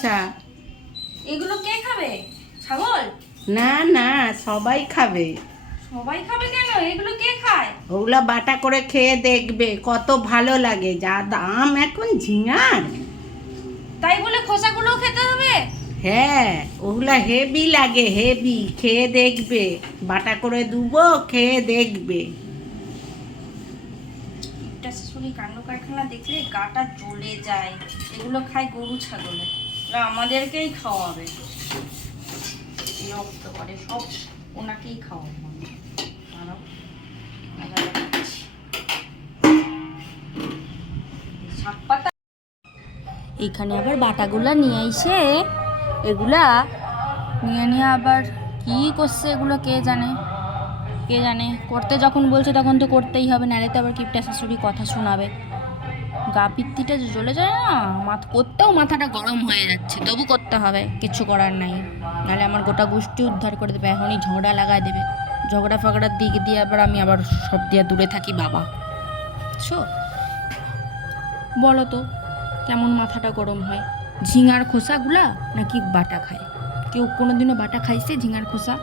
খোসা। এগুলো কে খাবে? ছাগল? না না, সবাই খাবে। সবাই খাবে কেন? এগুলো কে খায়? ওগুলা বাটা করে খেয়ে দেখবে কত ভালো লাগে। যা দাম এখন ঝিঙার। তাই বলে খোসাগুলোও খেতে হবে? হ্যাঁ, ওগুলা হেভি লাগে, হেভি। খেয়ে দেখবে, বাটা করে দুবো, খেয়ে দেখবে। একটা শাশুড়ি কাণ্ড কারখানা দেখলে গাটা জ্বলে যায়। এগুলো খায় গরু ছাগলে, ওরা আমাদেরকেই খাওয়াবে। বিরক্ত করে সব, ওনাকেই খাওয়াবো। এইখানে আবার বাটাগুলা নিয়ে এসে এগুলা নিয়ে আবার কি করছে এগুলো কে জানে। করতে যখন বলছে তখন তো করতেই হবে, নাহলে তো আবার কিপটা শাশুড়ি কথা শোনাবে। গা পিত্তিটা জ্বলে যায় না, করতেও মাথাটা গরম হয়ে যাচ্ছে, তবু করতে হবে, কিছু করার নাই। নাহলে আমার গোটা গোষ্ঠী উদ্ধার করে দেবে, এখনই ঝগড়া লাগায় দেবে। ঝগড়া ফাগড়ার দিক দিয়ে আবার আমি আবার সব দিয়ে দূরে থাকি বাবা। বলো তো কেমন মাথাটা গরম হয়? ঝিঙার খোসাগুলা নাকি বাটা খায়? কেউ কোনোদিনও বাটা খাইছে ঝিঙার খোসা?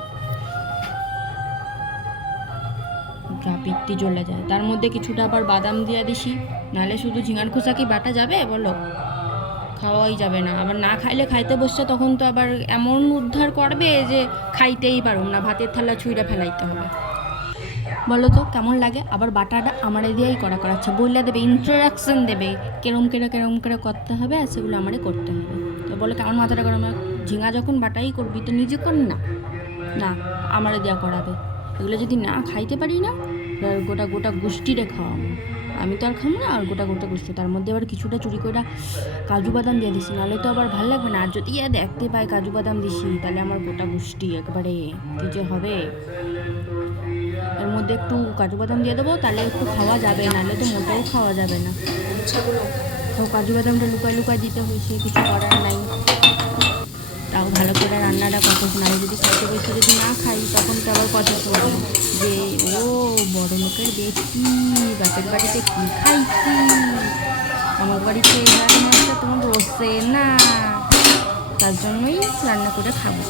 গা পিত্তি জ্বলে যায়। তার মধ্যে কিছুটা আবার বাদাম দিয়ে দিছি, নাহলে শুধু ঝিঙার খোসা কি বাটা যাবে বলো? খাওয়াই যাবে না। আবার না খাইলে খাইতে বসছে তখন তো আবার এমন উদ্ধার করবে যে খাইতেই পারুম না, ভাতের থালা ছুঁড়ে ফেলাইতে হবে। বলো তো কেমন লাগে? আবার বাটাটা আমারে দিয়েই করাচ্ছে, বললে দেবে, ইন্ট্রোডাকশন দেবে, কেরম করে করতে হবে, আর সেগুলো আমারে করতে হবে। তো বলো কেমন মাথাটা গরম? ঝিঙা যখন বাটাই করবি তো নিজে কর না, না আমারে দেওয়া করাবে। এগুলো যদি না খাইতে পারি না, গোটা গোষ্ঠীরে খাওয়াবো। আমি তো আর খাবো না, আর গোটা গোষ্ঠী। তার মধ্যে আবার কিছুটা চুরি করে কাজু বাদাম দিয়ে দিছি, নাহলে তো আবার ভালো লাগবে না। আর যদি দেখতে পাই কাজু বাদাম দিছি, তাহলে আমার গোটা গোষ্ঠী একবারে কী যে হবে। এর মধ্যে একটু কাজু বাদাম দিয়ে দেবো, তাহলে একটু খাওয়া যাবে, নাহলে তো মোটেও খাওয়া যাবে না। তো কাজু বাদামটা লুকায় দিতে হয়েছে, কিছু করার নাই। তাও ভালো করে রান্নাটা কথা শোনাবে। যদি খাইতে বসে যদি না খাই, তখন তো আবার কথা শুনবো যে ও বড় লোকের বেশি, বাপের বাড়িতে কী খাইছি, আমার বাড়িতে এবার মাছটা তোমার বসে না। তার জন্যই রান্না করে খাবো।